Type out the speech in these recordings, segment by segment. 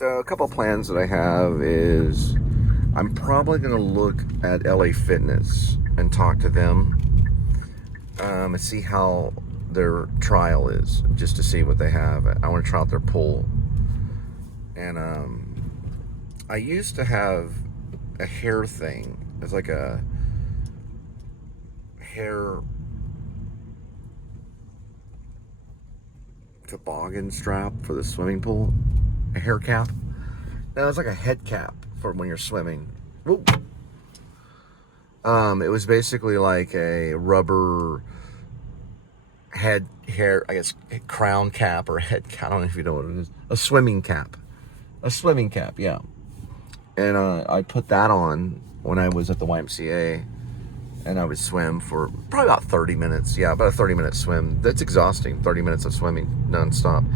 So a couple of plans that I have is I'm probably going to look at LA Fitness and talk to them and see how their trial is, just to see what they have. I want to try out their pool. And I used to have a hair thing. It's like a hair toboggan strap for the swimming pool. A hair cap. No, it's like a head cap for when you're swimming. Woo. It was basically like a rubber hair, I guess, crown cap or head cap. I don't know if you know what it is. A swimming cap. A swimming cap, yeah. And I put that on when I was at the YMCA, and I would swim for probably about 30 minutes. Yeah, about a 30-minute swim. That's exhausting, 30 minutes of swimming nonstop.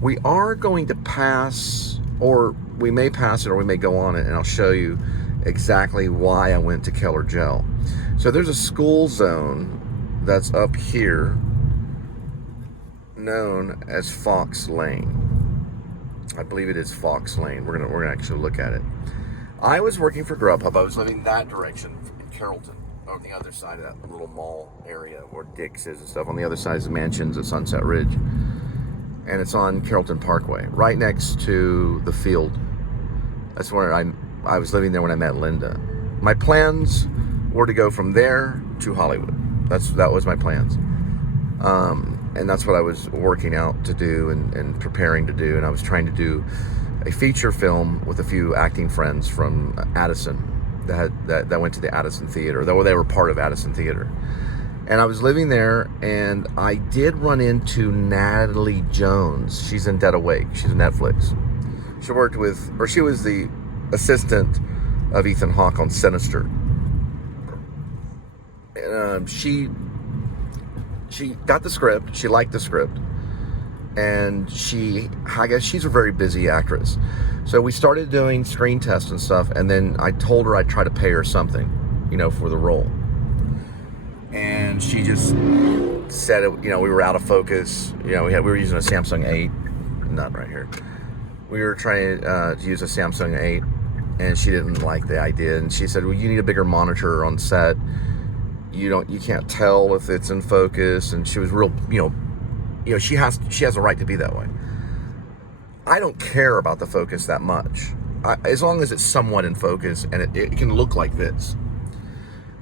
We are going to pass, or we may pass it, or we may go on it, and I'll show you exactly why I went to Keller Gel. So there's a school zone that's up here known as Fox Lane. I believe it is Fox Lane. We're gonna actually look at it. I was working for Grubhub. I was living that direction in Carrollton, on the other side of that little mall area where Dick's is and stuff. On the other side is the mansions at Sunset Ridge. And it's on Carrollton Parkway, right next to the field. That's where I was living there when I met Linda. My plans were to go from there to Hollywood. That was my plans. And that's what I was working out to do and preparing to do. And I was trying to do a feature film with a few acting friends from Addison that went to the Addison Theater. They were part of Addison Theater. And I was living there, and I did run into Natalie Jones. She's in Dead Awake. She's in Netflix. She was the assistant of Ethan Hawke on Sinister. And she got the script. She liked the script. And I guess she's a very busy actress. So we started doing screen tests and stuff, and then I told her I'd try to pay her something, for the role. And she just said, we were out of focus. We were using a Samsung 8, not right here. We were trying to use a Samsung 8, and she didn't like the idea. And she said, well, you need a bigger monitor on set. You can't tell if it's in focus. And she was real, she has a right to be that way. I don't care about the focus that much, as long as it's somewhat in focus and it can look like this.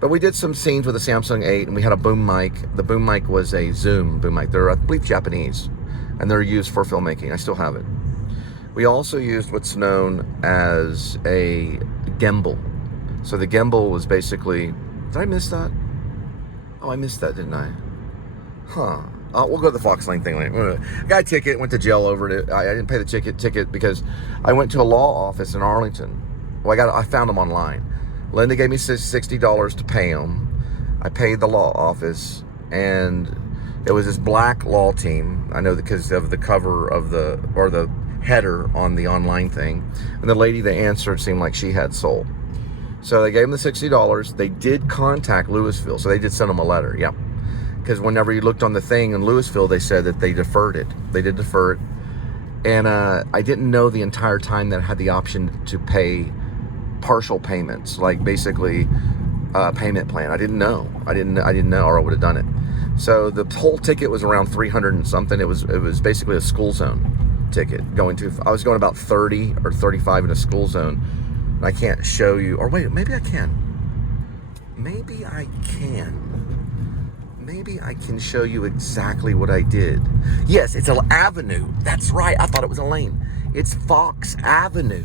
But we did some scenes with a Samsung 8, and we had a boom mic. The boom mic was a Zoom boom mic. They're, I believe, Japanese, and they're used for filmmaking. I still have it. We also used what's known as a gimbal. So the gimbal was basically, did I miss that? Oh, I missed that, didn't I? Huh. We'll go to the Fox Lane thing later. Got a ticket, went to jail over it. I didn't pay the ticket because I went to a law office in Arlington. Well, I found them online. Linda gave me $60 to pay them. I paid the law office, and it was this black law team. I know because of the cover of the header on the online thing. And the lady that answered seemed like she had soul. So they gave them the $60. They did contact Louisville, so they did send them a letter. Yep. Because whenever you looked on the thing in Louisville, they said that they deferred it. They did defer it. And I didn't know the entire time that I had the option to pay partial payments, like basically a payment plan. I didn't know, or I would have done it. So the whole ticket was around 300 and something. It was basically a school zone ticket. I was going about 30 or 35 in a school zone. And I can't show you, or wait, maybe I can. Maybe I can show you exactly what I did. Yes, it's an avenue. That's right. I thought it was a lane. It's Fox Avenue.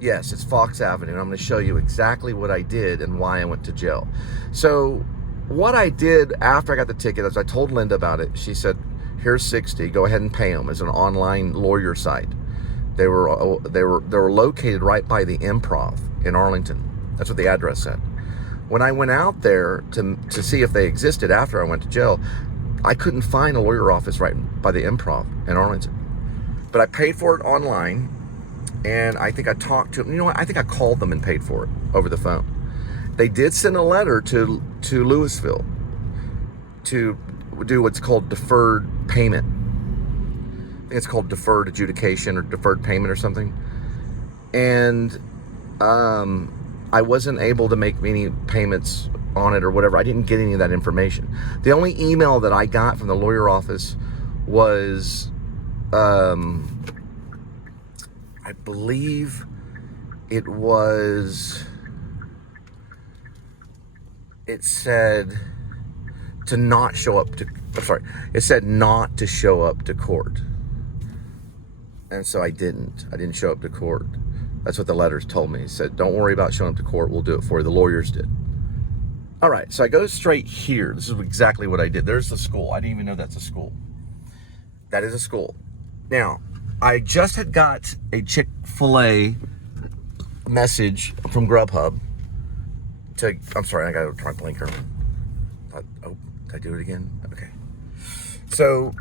Yes, it's Fox Avenue. And I'm going to show you exactly what I did and why I went to jail. So what I did after I got the ticket, as I told Linda about it, she said, here's 60. Go ahead and pay them. It's an online lawyer site. They were located right by the Improv in Arlington. That's what the address said. When I went out there to see if they existed after I went to jail, I couldn't find a lawyer office right by the Improv in Arlington. But I paid for it online, and I think I talked to them. I think I called them and paid for it over the phone. They did send a letter to Louisville to do what's called deferred payment. I think it's called deferred adjudication or deferred payment or something. and I wasn't able to make any payments on it or whatever. I didn't get any of that information. The only email that I got from the lawyer office was, I believe it said to not show up to, it said not to show up to court. And so I didn't show up to court. That's what the letters told me. It said, don't worry about showing up to court. We'll do it for you. The lawyers did. All right, so I go straight here. This is exactly what I did. There's the school. I didn't even know that's a school. That is a school. Now, I just had got a Chick-fil-A message from Grubhub I'm sorry, I got to try blinker. Oh, did I do it again? Okay. So,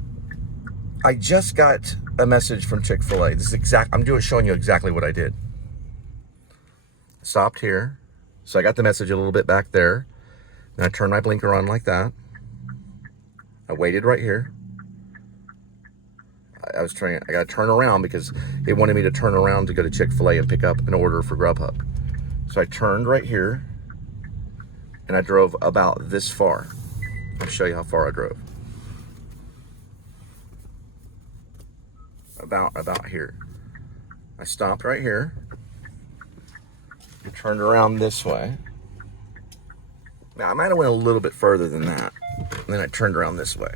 I just got a message from Chick-fil-A. This is showing you exactly what I did. Stopped here. So I got the message a little bit back there. Then I turned my blinker on like that. I waited right here. I got to turn around because it wanted me to turn around to go to Chick-fil-A and pick up an order for Grubhub. So I turned right here and I drove about this far. I'll show you how far I drove. About here. I stopped right here. Turned around this way. Now, I might have went a little bit further than that. And then I turned around this way.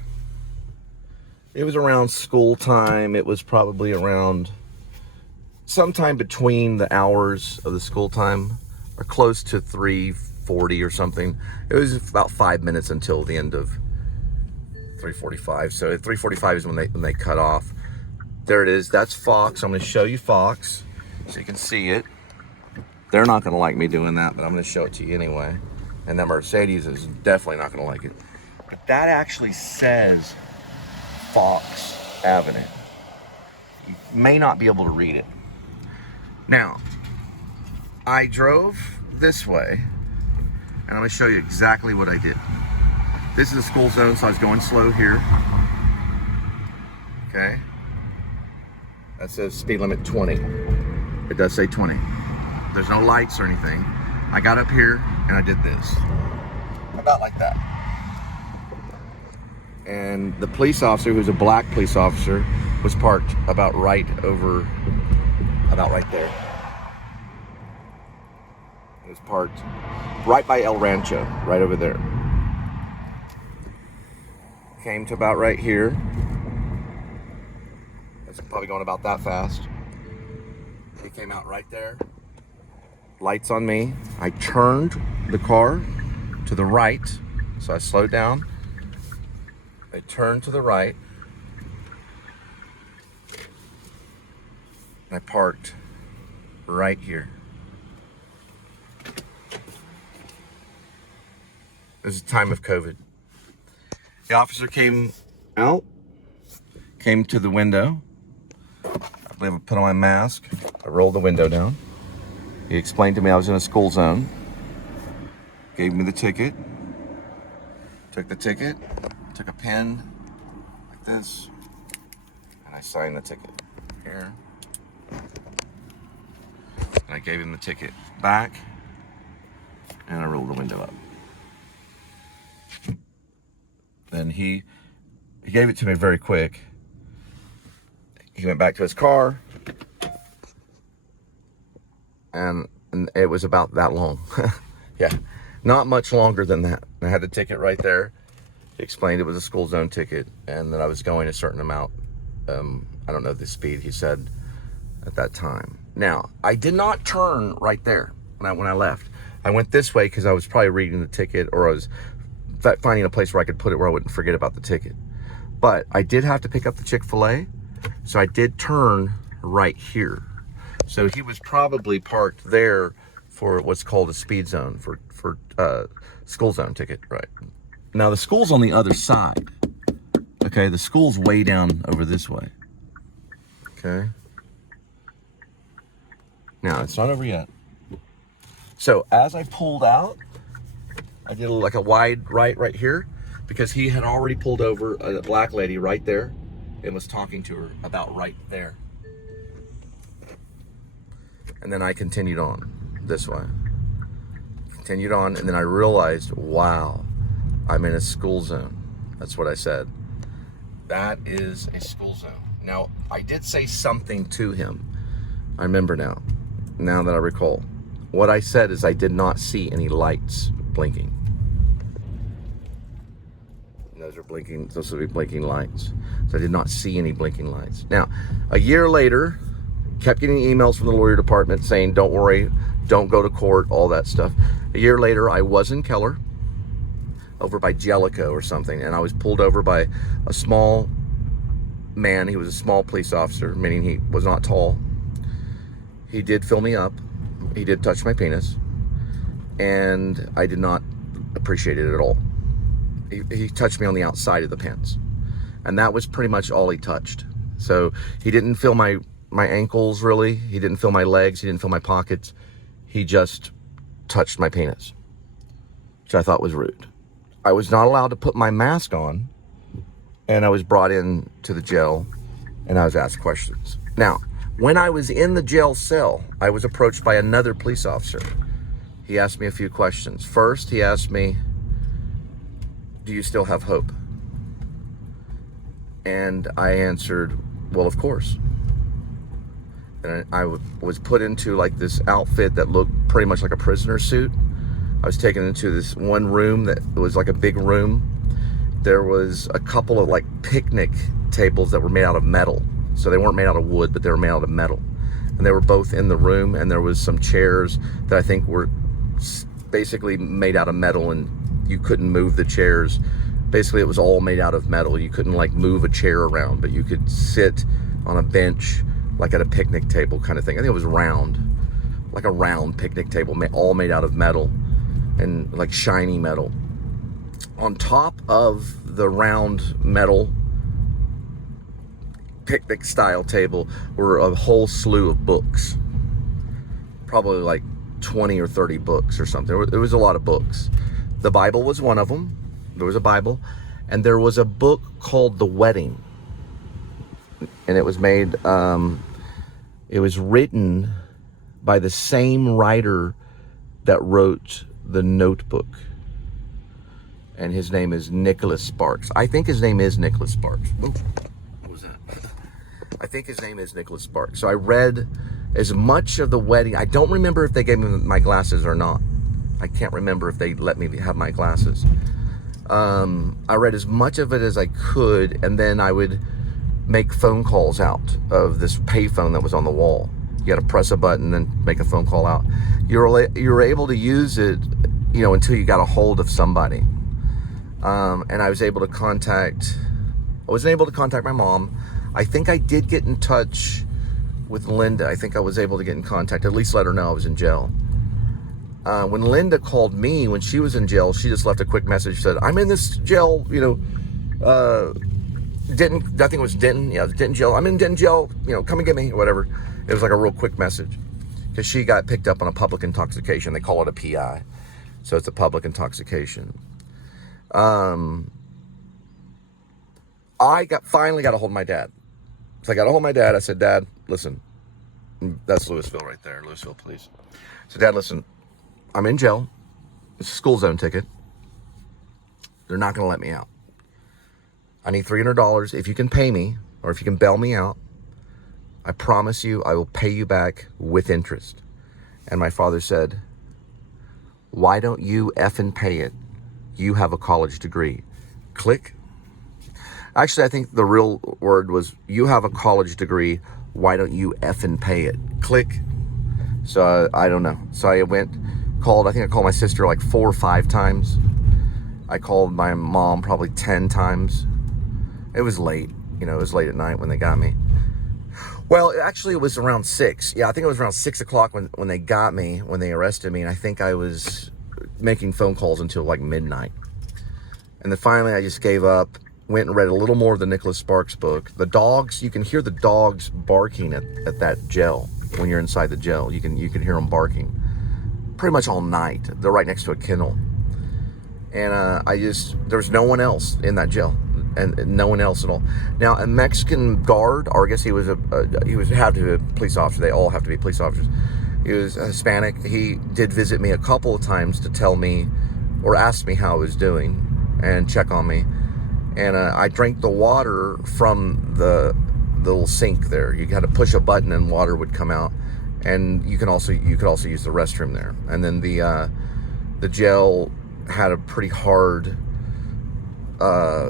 It was around school time. It was probably around sometime between the hours of the school time, or close to 3:40 or something. It was about 5 minutes until the end of 3:45. So at 3:45 is when they cut off. There it is. That's Fox. I'm going to show you Fox so you can see it. They're not going to like me doing that, but I'm going to show it to you anyway. And that Mercedes is definitely not going to like it. But that actually says Fox Avenue. You may not be able to read it. Now, I drove this way, and I'm going to show you exactly what I did. This is a school zone, so I was going slow here. Okay. That says speed limit 20. It does say 20. There's no lights or anything. I got up here and I did this. About like that. And the police officer, who's a black police officer, was parked about right there. It was parked right by El Rancho, right over there. Came to about right here. It's probably going about that fast. He came out right there. Lights on me. I turned the car to the right, so I slowed down. I turned to the right. And I parked right here. This is the time of COVID. The officer came out, came to the window. I believe I put on my mask. I rolled the window down. He explained to me I was in a school zone. Gave me the ticket. Took the ticket. Took a pen like this. And I signed the ticket here. And I gave him the ticket back. And I rolled the window up. Then he gave it to me very quick. He went back to his car. And it was about that long. Yeah, not much longer than that. I had the ticket right there. He explained it was a school zone ticket and that I was going a certain amount. I don't know the speed he said at that time. Now, I did not turn right there when I left. I went this way because I was probably reading the ticket, or I was finding a place where I could put it where I wouldn't forget about the ticket. But I did have to pick up the Chick-fil-A, so I did turn right here. So he was probably parked there for what's called a speed zone, for school zone ticket, right? Now the school's on the other side. Okay, the school's way down over this way. Okay. Now it's not over yet. So as I pulled out, I did like a wide right here, because he had already pulled over a black lady right there and was talking to her about right there. And then I continued on this way. Continued on, and then I realized, wow, I'm in a school zone. That's what I said. That is a school zone. Now, I did say something to him. I remember now that I recall. What I said is I did not see any lights blinking. Those are blinking, those would be blinking lights. So I did not see any blinking lights. Now, a year later, kept getting emails from the lawyer department saying, don't worry, don't go to court, all that stuff. A year later, I was in Keller, over by Jellicoe or something, and I was pulled over by a small man. He was a small police officer, meaning he was not tall. He did fill me up. He did touch my penis, and I did not appreciate it at all. He touched me on the outside of the pants, and that was pretty much all he touched. So he didn't feel my ankles, really. He didn't feel my legs. He didn't feel my pockets. He just touched my penis, which I thought was rude. I was not allowed to put my mask on, and I was brought in to the jail, and I was asked questions. Now, when I was in the jail cell, I was approached by another police officer. He asked me a few questions. First, he asked me, do you still have hope? And I answered, well, of course. And I was put into like this outfit that looked pretty much like a prisoner suit. I was taken into this one room that was like a big room. There was a couple of like picnic tables that were made out of metal. So they weren't made out of wood, but they were made out of metal. And they were both in the room, and there was some chairs that I think were basically made out of metal, and you couldn't move the chairs. Basically, it was all made out of metal. You couldn't like move a chair around, but you could sit on a bench like at a picnic table kind of thing. I think it was round, like a round picnic table, all made out of metal and like shiny metal. On top of the round metal picnic style table were a whole slew of books, probably like 20 or 30 books or something. It was a lot of books. The Bible was one of them. There was a Bible, and there was a book called The Wedding, and it was made it was written by the same writer that wrote The Notebook, and his name is Nicholas Sparks. I think his name is Nicholas Sparks. Ooh, what was that? I think his name is Nicholas Sparks. So I read as much of The Wedding. I don't remember if they gave me my glasses or not. I can't remember if they let me have my glasses. I read as much of it as I could, and then I would make phone calls out of this payphone that was on the wall. You had to press a button and make a phone call out. You were able to use it, until you got a hold of somebody. And I was able to contact my mom. I think I did get in touch with Linda. I think I was able to get in contact, at least let her know I was in jail. When Linda called me when she was in jail, she just left a quick message, said, I'm in this jail, Denton, I think it was Denton. Yeah, it was Denton jail. I'm in Denton jail, come and get me, or whatever. It was like a real quick message, because she got picked up on a public intoxication. They call it a PI. So it's a public intoxication. I finally got a hold of my dad. So I got a hold of my dad. I said, Dad, listen, that's Louisville right there. Louisville, please. So Dad, listen, I'm in jail. It's a school zone ticket. They're not going to let me out. I need $300. If you can pay me, or if you can bail me out, I promise you I will pay you back with interest. And my father said, why don't you effing pay it? You have a college degree. Click. Actually, I think the real word was, you have a college degree. Why don't you effing pay it? Click. So I don't know. So I called my sister like 4 or 5 times. I called my mom probably 10 times. It was late. It was late at night when they got me. Well, actually, it was around 6. Yeah, I think it was around 6 o'clock when they got me, when they arrested me. And I think I was making phone calls until like midnight. And then finally, I just gave up, went and read a little more of the Nicholas Sparks book. The dogs, you can hear the dogs barking at that jail. When you're inside the jail, you can hear them barking pretty much all night. They're right next to a kennel. And there was no one else in that jail. And no one else at all. Now, a Mexican guard, or I guess he had to be a police officer. They all have to be police officers. He was Hispanic. He did visit me a couple of times to tell me or ask me how I was doing and check on me. And I drank the water from the little sink there. You had to push a button and water would come out. And you could also use the restroom there. And then the gel had a pretty hard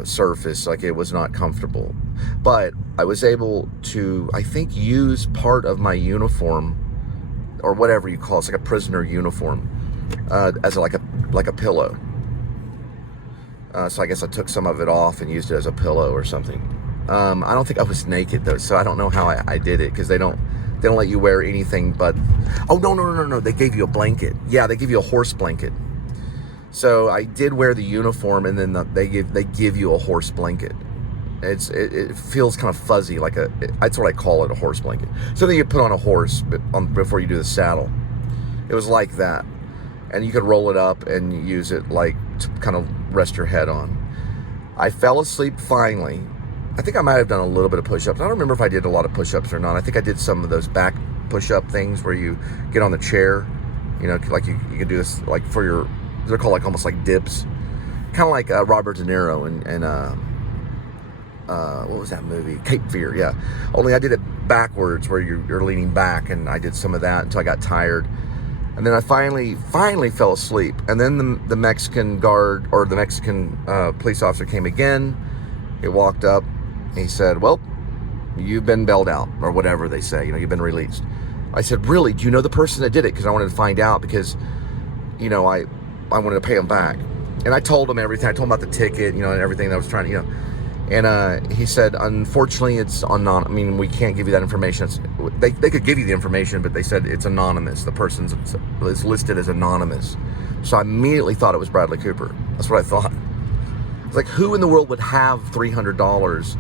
surface, like it was not comfortable. But I was able to, I think, use part of my uniform, or whatever you call it, it's like a prisoner uniform, as like a pillow. So I guess I took some of it off and used it as a pillow or something. I don't think I was naked though, so I don't know how I did it, because they don't let you wear anything but, oh no, they gave you a blanket. Yeah, they give you a horse blanket. So I did wear the uniform, and then they give you a horse blanket. It feels kind of fuzzy, that's what I call it, a horse blanket. Something you put on a horse before you do the saddle. It was like that, and you could roll it up and use it like to kind of rest your head on. I fell asleep finally. I think I might have done a little bit of push-ups. I don't remember if I did a lot of push-ups or not. I think I did some of those back push-up things where you get on the chair, like you can do this like for your, they're called like almost like dips, kind of like Robert De Niro and what was that movie? Cape Fear, yeah. Only I did it backwards, where you're leaning back, and I did some of that until I got tired. And then I finally fell asleep. And then the Mexican guard, or the Mexican police officer, came again. He walked up. He said, well, you've been bailed out, or whatever they say. You've been released. I said, really? Do you know the person that did it? Because I wanted to find out, because, I wanted to pay him back. And I told him everything. I told him about the ticket, and everything that I was trying to, And he said, unfortunately, it's anonymous. I mean, we can't give you that information. They could give you the information, but they said it's anonymous. The person is listed as anonymous. So I immediately thought it was Bradley Cooper. That's what I thought. It's like, who in the world would have $300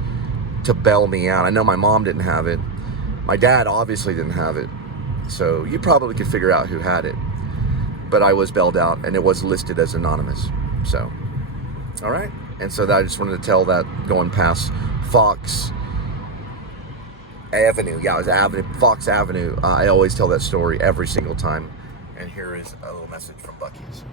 to bail me out? I know my mom didn't have it. My dad obviously didn't have it. So you probably could figure out who had it. But I was bailed out, and it was listed as anonymous. So, all right. And so I just wanted to tell that going past Fox Avenue. Yeah, it was Fox Avenue. I always tell that story every single time. And here is a little message from Buc-ee's.